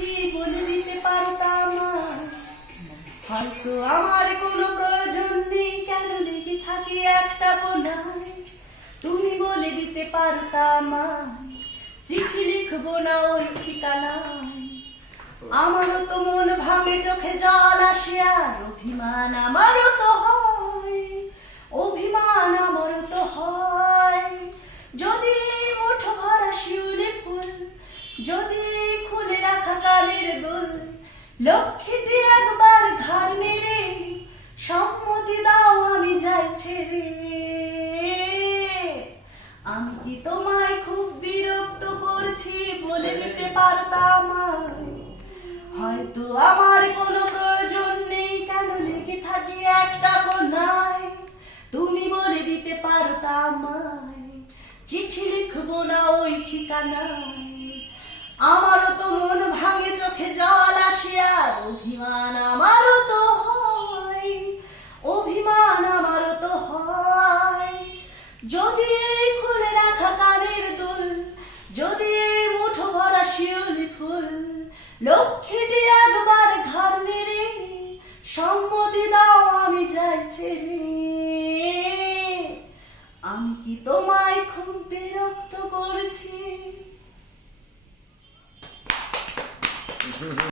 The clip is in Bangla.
করছি বলে দিতে পারতাম হয়তো আমার কোনো প্রয়োজন নেই কেন লেগে থাকি একটা কোনায় তুমি বলে দিতে পারতাম চিঠি লিখবো না ওই ঠিকানায় আমারও তো মন ভাঙে চোখে জল আসে আর অভিমান আমারও তো হয় অভিমান আমারও তো হয় যদি মুঠো ভরা শিউলি ফুল যদি খুলে রাখা কালের দুল লক্ষ্মীটি একবার ঘর মেরে সম্মতি দাও আমি যাই ছেড়ে আমি কি তোমায় খুব বিরক্ত করছি বলে দিতে পারতাম হয়তো আমার কোনো প্রয়োজন নেই কেন লেগে থাকি একটা কোনায় তুমি বলে দিতে পারতাম চিঠি লিখবো না ওই ঠিকানায় আমারও তো মন ভাঙে চোখে জল আসে আর অভিমান আমারও তো হয় অভিমান আমারও তো হয় যদি এই খুলে রাখা কানের দুল যদি এই মুঠো ভরা শিউলি ফুল লক্ষ্মীটি একবার ঘর মেরে সম্মতি দাও আমি যাই ছেড়ে আমি কি তোমায় খুব বিরক্ত করছি